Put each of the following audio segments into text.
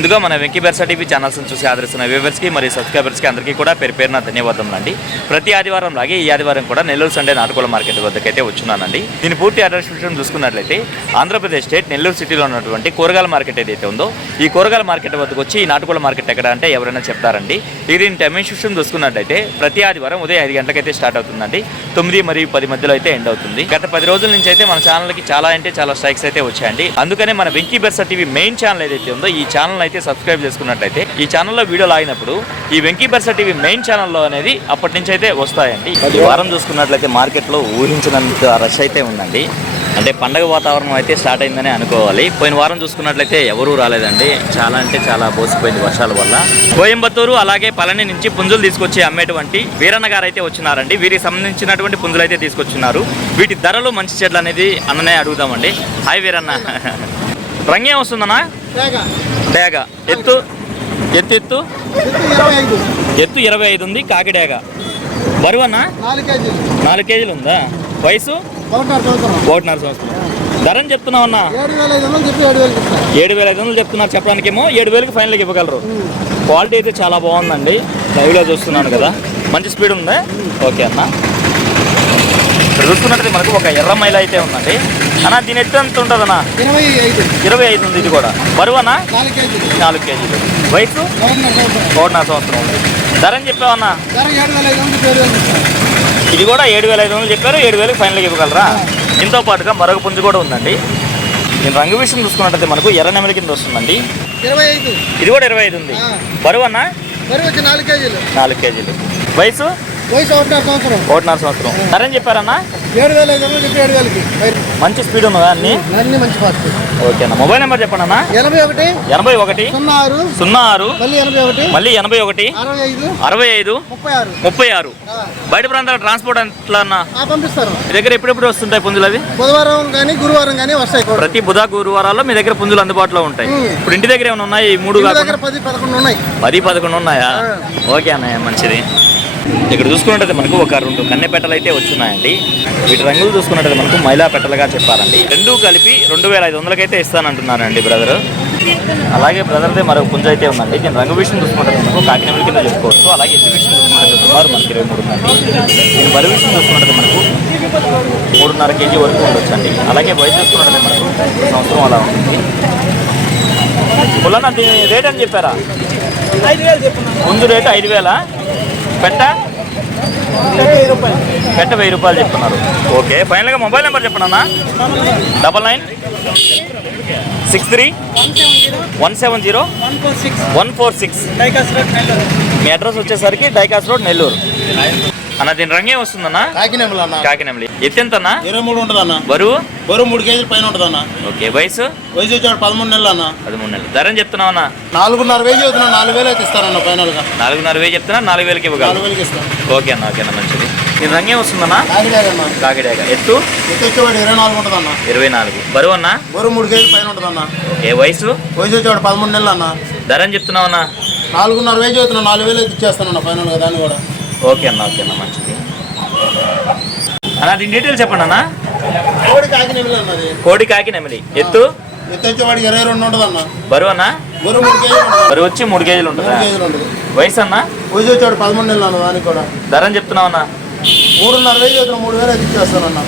ముందుగా మన వెంకీ బెర్సా టీవీ ఛానల్స్ని చూసి ఆదరిస్తున్న వ్యూవర్స్కి మరియు సబ్స్క్రైబర్స్కి అందరికీ కూడా పేరున ధన్యవాదములండి. ప్రతి ఆదివారం లాగే ఈ ఆదివారం కూడా నెల్లూరు సండే నాటుకోళ్ల మార్కెట్ వద్దకైతే వచ్చున్నానండి. దీని పూర్తి అడ్రస్ విషయం చూసుకున్నట్లయితే ఆంధ్రప్రదేశ్ స్టేట్ నెల్లూరు సిటీలో ఉన్నటువంటి కూరగాయల మార్కెట్ ఏదైతే ఉందో ఈ కూరగాయల మార్కెట్ వద్దకు వచ్చి ఈ నాటుకోళ్ల మార్కెట్ ఎక్కడ అంటే ఎవరైనా చెప్తారండి. దీని టైమింగ్ విషయం చూసుకున్నట్లయితే ప్రతి ఆదివారం ఉదయం 5 గంటలకైతే స్టార్ట్ అవుతుందండి. 9 మరియు 10 మధ్యలో అయితే ఎండ్ అవుతుంది. గత 10 రోజుల నుంచి అయితే మన ఛానల్కి చాలా స్ట్రైక్స్ అయితే వచ్చాయండి. అందుకనే మన వెంకీ బెర్సా టీవీ మెయిన్ ఛానల్ ఏదైతే ఉందో ఈ ఛానల్ అయితే సబ్స్క్రైబ్ చేసుకున్నట్లయితే ఈ ఛానల్లో వీడియోలు ఆగినప్పుడు ఈ వెంకీ బెర్సా టీవీ మెయిన్ ఛానల్లో అనేది అప్పటి నుంచి అయితే వస్తాయండి. ఈ వారం చూసుకున్నట్లయితే మార్కెట్లో ఊహించినంత రష్ అయితే ఉందండి. అంటే పండగ వాతావరణం అయితే స్టార్ట్ అయిందని అనుకోవాలి. పోయిన వారం చూసుకున్నట్లయితే ఎవరూ రాలేదండి. చాలా బోసిపోయింది వర్షాల వల్ల. కోయంబత్తూరు అలాగే పళని నుంచి పుంజులు తీసుకొచ్చి అమ్మేటువంటి వీరన్న గారు అయితే వచ్చినారండి. వీరికి సంబంధించినటువంటి పుంజులు అయితే తీసుకొచ్చినారు. వీటి ధరలు మంచి చెడ్లు అనేది అన్ననే అడుగుదామండి. హాయ్ వీరన్న, రంగేం వస్తుందన్నా? డేగ ఎత్తు 25 ఉంది. కాకి డేగ బరువు అన్న 4 కేజీలు ఉందా? వయసు 1.5 సంవత్సరం. ధరని చెప్తున్నావన్నా? 7,500 చెప్తున్నారు. చెప్పడానికేమో 7,000కి ఫైనల్కి ఇవ్వగలరు. క్వాలిటీ అయితే చాలా బాగుందండి. లైవ్లో చూస్తున్నాను కదా, మంచి స్పీడ్ ఉంది. ఓకే అన్న, ఇక్కడ చూసుకున్నట్టు మనకు ఒక ఎర్ర మైల అయితే ఉందండి. అన్న దీని ఎత్తు ఎంత ఉంటుంది అన్న? 25 ఉంది. ఇది కూడా బరువు అన్న 4 కేజీలు. వయసు 1.5 సంవత్సరం ఉంది. ధరని చెప్పావన్నా? ఇది కూడా 7,500 చెప్పారు. 7,000కి ఫైనల్గా ఇవ్వగలరా? దీంతో పాటుగా మరొక పుంజు కూడా ఉందండి. దీని రంగు విషయం చూసుకున్నట్టయితే మనకు ఎర్ర నెమలి కింద వస్తుందండి. ఇది కూడా 25 ఉంది. బరువు అన్న 4 కేజీలు. వయసు 1.5 సంవత్సరం. ధరని చెప్పారన్నా? 7,500 మంచి స్పీడ్ ఉన్నదా అన్ని? మంచి ఫాస్ట్. ఓకే అన్న, మొబైల్ నెంబర్ చెప్పండి అన్న. 81 06 మళ్ళీ 81 65 36. బయట ప్రాంతాల ట్రాన్స్పోర్ట్ ఎట్లా అన్న? పంపిస్తారు. మీ దగ్గర ఎప్పుడెప్పుడు వస్తుంటాయి పుంజులు? అవి బుధవారం కానీ గురువారం కానీ వస్తాయి. ప్రతి బుధ గురువారాల్లో మీ దగ్గర పుంజులు అందుబాటులో ఉంటాయి. ఇప్పుడు ఇంటి దగ్గర ఏమైనా ఉన్నాయి? 3 కాకుండా 10-11 ఉన్నాయి. 10-11 ఉన్నాయా? ఓకే అన్నయ్య, మంచిది. ఇక్కడ చూసుకున్నట్టయితే మనకు ఒక 2 కన్నె పెట్టలు అయితే వచ్చున్నాయండి. వీటి రంగులు చూసుకున్నట్టయితే మనకు మైలా పెట్టలుగా చెప్పారండి. 2 కలిపి 2,500కి అయితే ఇస్తానంటున్నారండి బ్రదర్. అలాగే బ్రదర్దే మరొక పుంజ అయితే ఉందండి. దీని రంగు విషయం చూసుకుంటే మనకు కాకినెమలి కింద చెప్పుకోవచ్చు. అలాగే ఎత్తు విషయం చూసుకున్నట్టు సుమారు మనకి 23 ఉందండి. దీని బరువు విషయం చూసుకున్నట్టు మనకు 3.5 కేజీ వరకు ఉండొచ్చండి. అలాగే వయసు చూసుకున్నట్టు మనకు 1 సంవత్సరం అలా ఉంటుంది. పుల్లన్న దీని రేట్ అని చెప్పారా? 5,000 ముందు రేటు 5,000. పెట్ట 1000 రూపాయలు చెప్తున్నారు. ఓకే, ఫైనల్గా మొబైల్ నెంబర్ చెప్పండి అన్న. 99 63 170 146. మీ అడ్రస్ వచ్చేసరికి డైకాస్ రోడ్, నెల్లూరు అన్న. దీని రంగే వస్తుందన్నా? కాకినెమలి. ఎత్తు ఎంత అన్న? 23 ఉంటుంది అన్న. బరువు 3 కేజీల పైన ఉంటుంది అన్న. ఓకే, వయసు వచ్చాడు 13 నెలలు అన్న. 13 నెలలు. ధరని చెప్తున్నావు అన్న? 4,500 అవుతున్నా. 4,000 అయితే ఇస్తానన్న ఫైనల్ గా. 4,500 చెప్తున్నా. 4,000కి ఇవ్వగలరు. ఓకే అన్న, ఓకేనా, మంచిది. దీని రంగే వస్తుందన్నా? కాకిడేగ. ఎత్తు వచ్చేవాడు 24 ఉంటుంది అన్న. 24. బరువు అన్న? 3 కేజీల పైన ఉంటుంది అన్న. ఓకే, వయసు వచ్చేవాడు 13 నెలలు అన్న. ధరని చెప్తున్నావు అన్న? 4,500 అవుతున్నా. 4,000 అయితే ఇచ్చేస్తానన్న ఫైనల్ గా దాన్ని కూడా. ఓకే అన్న, ఓకేనా, మంచిది అన్న. దీని డీటెయిల్స్ చెప్పండి అన్న. కోడి కాకినెమలి. ఎత్తు వచ్చేవాడికి 22 ఉంటుంది అన్న. బరువు అన్న? 3 కేజీలు. బరువు వచ్చి 3 కేజీలు ఉంటుందా? వయసు అన్న? వచ్చేవాడు 13 నెలలు అన్న. దానికి కూడా ధరని చెప్తున్నావు అన్న? 3,500 అవుతున్నా. 3,000 అయితే ఇచ్చేస్తానన్న.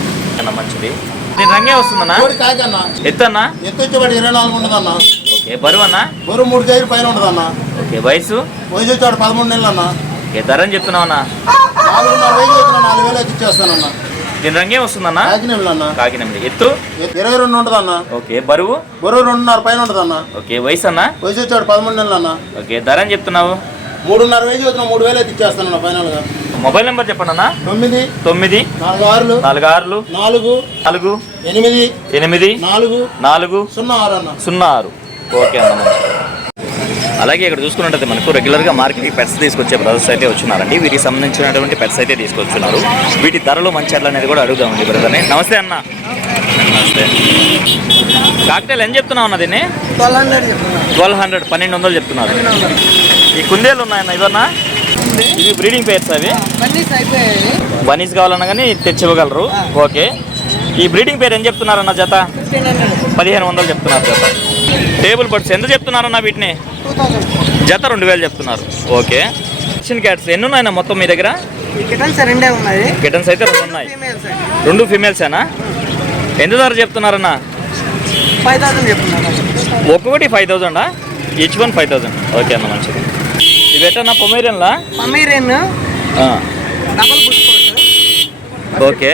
మంచిది. దీని రంగే వస్తుందన్నా? కాకి అన్న. ఎత్తు అన్న? ఎత్తు వచ్చేవాడు 24 ఉంటుంది అన్న. ఓకే, బరువు అన్న? 3 కేజీల పైన ఉంటుంది అన్న. ఓకే, వయసు వచ్చేవాడు 13 నెలలు అన్న. ఓకే, ధరని చెప్తున్నావు అన్న? 4,500 అవుతున్నా. 4,000 అయితే ఇచ్చేస్తానన్న. దీని రంగే వస్తుందన్నా? కాకినెమలి. ఎత్తు 22 ఉంటుంది అన్న. ఓకే, బరువు 2.5 పైన ఉంటుంది అన్న. ఓకే, వయసు అన్న? వయసు వచ్చాడు 13 నెలలు అన్న. ఓకే, ధరని చెప్తున్నావు? 3,500 అవుతున్నా. 3,000 అయితే ఇచ్చేస్తానన్న ఫైనల్ గా. మొబైల్ నెంబర్ చెప్పండి అన్న. 9 46 4 4 8 8 4 06 అన్న. 06. ఓకే అన్న, మంచిది. అలాగే ఇక్కడ చూసుకున్నట్టయితే మనకు రెగ్యులర్గా మార్కెట్కి పెట్స్ తీసుకొచ్చే బ్రదర్స్ అయితే వచ్చినారండి. వీటికి సంబంధించినటువంటి పెట్స్ అయితే తీసుకొచ్చున్నారు. వీటి ధరలు మంచి అనేది కూడా అడుగుదామండి బ్రదర్ని. నమస్తే అన్న. నమస్తే. కాక్టైల్ ఏం చెప్తున్నావు అన్న? దీన్ని 1200 1200 చెప్తున్నారు. ఈ కుందేలు ఉన్నాయన్న ఇవన్నా? ఇవి బ్రీడింగ్ పేర్స్. అవి బనీస్ కావాలన్నా కానీ తెచ్చివ్వగలరు. ఓకే, ఈ బ్రీడింగ్ పేరు ఏం చెప్తున్నారన్న? జత 1,500 చెప్తున్నారు జత. టేబుల్ బర్డ్స్ ఎంత చెప్తున్నారన్న వీటిని? జత 2000 చెప్తున్నారు. ఓకే. పర్షియన్ క్యాట్స్ ఎన్ని ఉన్నాయన్నా మొత్తం మీ దగ్గర? కిటన్స్ రెండే ఉన్నాయి. కిటన్స్ అయితే 2 ఉన్నాయి. రెండు ఫీమేల్సేనా? ఎంత ధర చెప్తున్నారన్నా? 5000 చెప్తున్నారు. ఒక్కొక్కటి 5000 ఈచ్ వన్ 5000. ఓకే అన్న, మంచిది. ఇవి ఎట్టన్నా పొమేరియన్లా? Pomeranian double bush coat. Okay.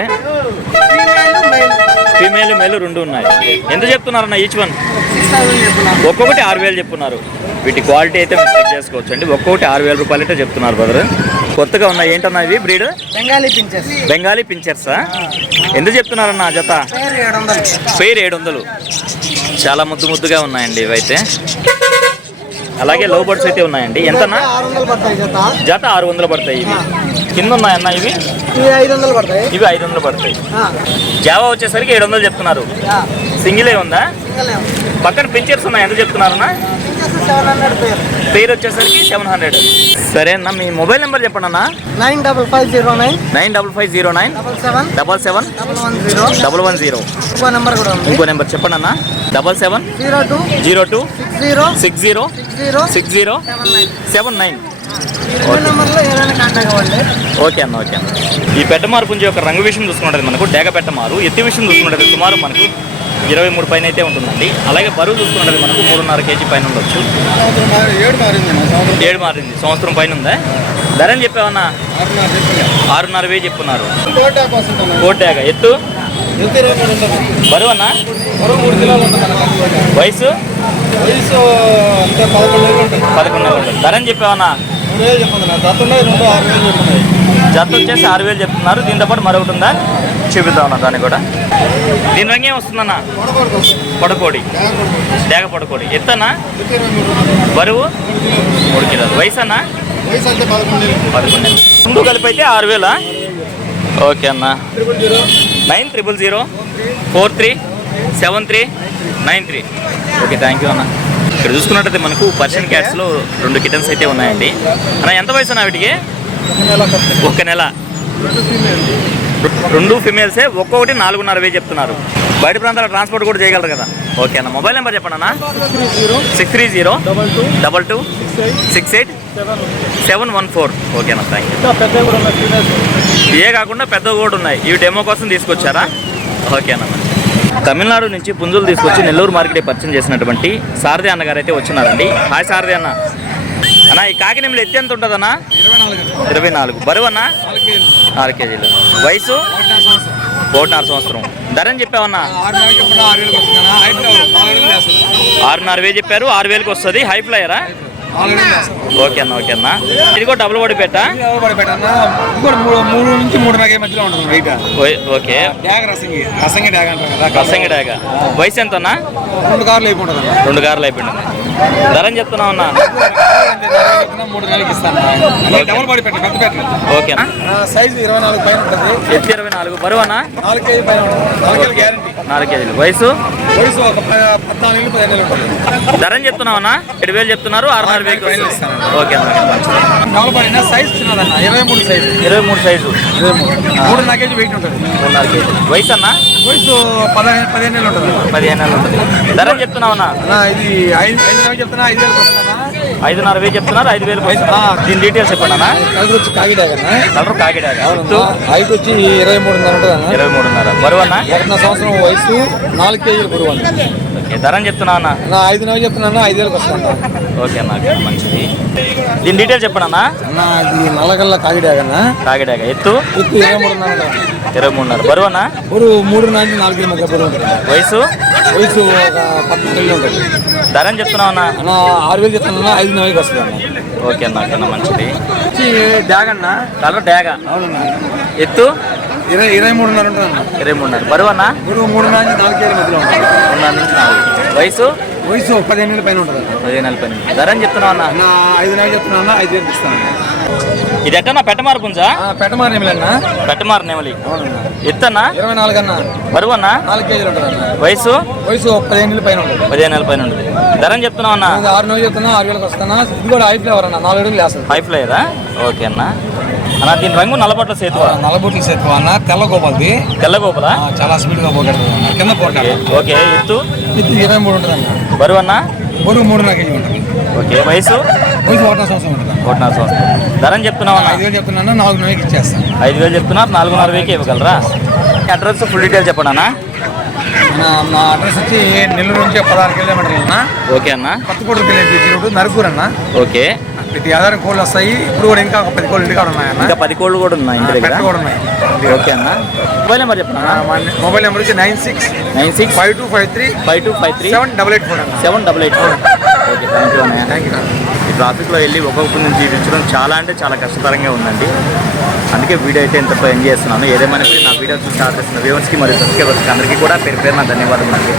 Female male 2 ఉన్నాయి. ఎంత చెప్తున్నారన్న ఈచ్ వన్? 6000 చెప్తున్నారు. ఒక్కొక్కటి 6000 చెప్తున్నారు. వీటి క్వాలిటీ అయితే మీరు చెక్ చేసుకోవచ్చు అండి. ఒక్కొక్కటి 6000 రూపాయలు అయితే చెప్తున్నారు బ్రదర్. కొత్తగా ఉన్నాయి. ఏంటన్నా ఇవి బ్రీడ్? బెంగాలీ పించర్స్. బెంగాలీ పించర్సా? ఎంత చెప్తున్నారన్న జత? పేరు 700. చాలా ముద్దుగా ఉన్నాయండి ఇవైతే. అలాగే లవ్ బర్డ్స్ అయితే ఉన్నాయండి. ఎంతన్నా? 600 పడతాయి జత. జత 600 పడతాయి. ఇవి కింద ఉన్నాయన్న ఇవి? ఇవి 500 పడతాయి. ఇవి 500 పడతాయి. జావా వచ్చేసరికి 700 చెప్తున్నారు. సింగిలే ఉందా? పక్కన పించర్స్ ఉన్నాయి. ఎంత చెప్తున్నారన్నా? 700 పేరు వచ్చేసరికి 700. సరే అన్న, మీ మొబైల్ నెంబర్ చెప్పండి అన్న. 95509 95509 77 77 110. ఇంకో నెంబర్ కూడా ఉంది. ఇంకో నెంబర్ చెప్పండి అన్న. 77 02 60 60 79. నెంబర్లో ఏదైనా కాంటాక్ట్ అవ్వండి. ఓకే అన్న, ఓకే అన్న. ఈ పెట్టమారు పుంజి యొక్క రంగు విషయం చూసుకుంటుంది మనకు డేగ పెట్టమారు. ఎత్తి విషయం చూసుకుంటుంది సుమారు మనకు 23 పైన అయితే ఉంటుందండి. అలాగే బరువు చూసుకున్నది మనకు 3.5 కేజీ పైన ఉండొచ్చు. 7 మారింది. సంవత్సరం పైన ఉందా? ధర అని చెప్పావన్నా? 6.5 చెప్పున్నారు. కోటాగా ఎత్తు బరువు అన్న? 3 కిలోలు ఉంటుంది. వయసు? వయసు అంటే 11 నెలలు ఉంటుంది. 11 నెలలు ఉంటుంది. ధర అని చెప్పావన్నా? 3000 చెప్తున్నారు. జత ఉన్నాయి, 6,000 చెప్తున్నాయి. జత వచ్చేసి 6000 చెప్తున్నారు. దీంతో పాటు మరొకటి ఉందా? చూపిద్దామన్నా దాన్ని కూడా. దీని రంగు ఏమొస్తుందన్నా? పడకోడి. డేగ పడకోడి. ఎత్తన్నా? బరువు 3 కిలోలు. వయసు అన్నా? వయసు అంటే 11 నెలలు. 11 నెలలు. ముందు కలిపి అయితే 6000. ఓకే అన్న. 9000 43 73 93. ఓకే, థ్యాంక్ యూ అన్న. ఇక్కడ చూసుకున్నట్టయితే మనకు పర్షియన్ క్యాట్స్లో 2 కిటన్స్ అయితే ఉన్నాయండి. అన్న ఎంత వయసు అన్న వీటికి? 1 నెల. 2 ఫిమేల్సే. ఒక్కొక్కటి 4.5 చెప్తున్నారు. బయట ప్రాంతాల ట్రాన్స్పోర్ట్ కూడా చేయగలరు కదా? ఓకే అన్న. మొబైల్ నెంబర్ చెప్పండి అన్న. 630 22 68 714. ఓకే అన్న, థ్యాంక్ యూ. ఇవే కాకుండా పెద్దవి కూడా ఉన్నాయి. ఇవి డెమో కోసం తీసుకొచ్చారా? ఓకే అన్న. తమిళనాడు నుంచి పుంజులు తీసుకొచ్చి నెల్లూరు మార్కెట్ పరిచయం చేసినటువంటి సారథి అన్నగారు అయితే వచ్చినారండి. హాయ్ సారథి అన్న. అన్న, ఈ కాకినెమ్మలు ఎత్తి ఎంత ఉంటుందన్నా? 24. బరువు అన్న? 4 కేజీలు. వయసు? 1.5 సంవత్సరం. ధర అని చెప్పావన్నా? 6.5 చెప్పారు. 6000కి వస్తుంది. హై ఫ్లైయరా? ఓకే అన్న, ఓకే అన్న. ఇది కూడా డబుల్ బడి పెట్ట? 3 నుంచి 3.5 మధ్యలో ఉంటుంది వెయిట్. ఓకే. రసంగి డాగ్ అంటారు కదా. రసంగి డాగా. వయసు ఎంత అన్న? 2 కార్లు అయిపోతుంది. 2 కార్లు అయిపోయింది. ధర అని చెప్తున్నావు అన్న? 3 నెలలకి ఇస్తాను. డబుల్ బాడీ పెట్ట, పెద్ద పెట్ట. ఓకే. సైజు 24 పైన ఉంటుంది. ఎత్తు 24. బరువు అన్న? 4 కేజీ పైన ఉంటుంది. 4 కేజీ గ్యారంటీ. 4 కేజీలు. వయసు? వయసు ఒక 14 నెలలు 15 నెలలు ఉంటుంది. ధర అని చెప్తున్నావు అన్న? 7000 చెప్తున్నారు. 6.5 ఓకే అన్న. డబుల్ బాడీ సైజ్ చిన్నదన్న. 23 సైజు. 23 సైజు. 3.5 కేజీ వెయిట్ ఉంటుంది. 3.5 కేజీ. వయసు అన్న? వయసు 15 నెలలు ఉంటుంది. 15 నెలలు ఉంటుంది. ధర అని చెప్తున్నావు అన్న? ఇది 5 నెలలు చెప్తున్నా. 5,000 వస్తుందన్నా. 5.5 చెప్తున్నారు. 5,000. దీని డీటెయిల్స్ చెప్పండి అన్న. కలర్ వచ్చి కాకిడాగ్ అన్న. కలర్ కాకిడాగ్. హైట్ వచ్చి 23.5 ఉంటుంది అన్న. 23.5. బరువు అన్న? 1 సంవత్సరం వయసు. 4 కేజీలు బరువు అన్న. ఓకే. ధర అని చెప్తున్నావు అన్న? 5 నెలలు చెప్తున్నా. 5,000 వస్తుందన్న. ఓకే అన్న, మంచిది. దీని డీటెయిల్స్ చెప్పండి అన్న. అన్న ఇది నల్లగల్ల కాకిడాగ్ అన్న. కాకిడాగ్. ఎత్తు? 23.5. 23.5. బరువు అన్న? బరువు 3 నుంచి 4 కేజీ మధ్య బరువు ఉంటుంది. వయసు? వయసు ఒక 10 నెలలు ఉంటుంది. ధర అని చెప్తున్నావు అన్న? అన్న 6,000 చెప్తున్నా. 5 నెలలకి వస్తుంది అన్న. ఓకే అన్న, ఓకే అన్న, మంచిది. డాగ్ అన్న. కలర్ డాగా. అవునన్నా. ఎత్తు? 23.5 ఉంటుంది అన్న. 23.5. బరువు అన్న? బరువు 3 నుంచి 4 కేజీ మధ్యలో ఉంటుంది. 3 నుంచి 4. వయసు? వయసు 15 నెలల పైన ఉంటుంది. 15 నెలల పైన. ధర అని చెప్తున్నావు అన్న? అన్న 5 నెలలు చెప్తున్నా. 5,000 ఇస్తాను. ఇది ఎట్టన్నా పెట్టమారు పుంజా? పెట్టమారు నెమలన్నా. పెట్టమారు నెమలి. అవునన్నా. ఎత్తన్నా? 24 అన్న. బరువు అన్న? 4 కేజీలు ఉంటుంది అన్న. వయసు? వయసు 15 నెలల పైన ఉంటుంది. 15 నెలల పైన ఉంటుంది. ధర అని చెప్తున్నావు అన్న? 6 నెలలు చెప్తున్నా. 6,000కి వస్తానా. ఇది కూడా హై ఫ్లేవర్ అన్న. 4 అడుగులు వేస్తుంది. హై ఫ్లైరా? ఓకే అన్న. అన్న దీని రంగు నల్లబట్ల సేతు. నల్లబొట్లు సేతు అన్న. తెల్ల గోపాలది. తెల్ల గోపుల? చాలా స్పీడ్ గా పోగొడుతుంది అన్న. కింద పోటాడు. ఓకే. ఎత్తు? ఇది 23 ఉంటుంది అన్న. బరువు అన్న? పొరుగు 3.5 కేజీ ఉంటుంది. ఓకే, వయసు వయసు 1.5 సంవత్సరం ఉంటుంది. 1.5 సంవత్సరం. ధరని చెప్తున్నావా? 5,000 చెప్తున్నాను, 4,500కి ఇచ్చేస్తాను. 5,000 చెప్తున్నారు, 4,500కి ఇవ్వగలరా? అడ్రస్ ఫుల్ డీటెయిల్ చెప్పండి. నా అడ్రస్ వచ్చి నెల్లూరు నుంచి 16 కిలోమీటర్లు అన్న. ఓకే అన్న. కొత్తకోట రోడ్డు నరుకూరు అన్న. ఓకే, ప్రతి ఆధారం కోళ్ళు వస్తాయి. ఇప్పుడు కూడా ఇంకా ఒక 10 కోళ్ళు ఇంటికాడ ఉన్నాయన్న. ఇంకా 10 కోళ్ళు కూడా ఉన్నాయి ఇంటి దగ్గర. కూడా ఉన్నాయి. ఓకే అన్న. మొబైల్ నెంబర్ చెప్పండి. మొబైల్ నెంబర్ వచ్చి 96 5253 7884 అన్న. 7884. ఓకే, థ్యాంక్ యూ అన్నయ్య. Thank you. ఈ ట్రాఫిక్లో వెళ్ళి ఒక్కొక్క నుంచి ఇచ్చడం చాలా అంటే చాలా కష్టతరంగా ఉందండి. అందుకే వీడియో అయితే ఎంతో ఎంజాయ్ చేస్తున్నాను. ఏదేమైనా నా వీడియో చూసి ఆదరిస్తున్న వ్యూవర్స్కి మరియు సబ్స్క్రైబర్స్కి అందరికీ కూడా పేరు పేరున ధన్యవాదాలు అండి.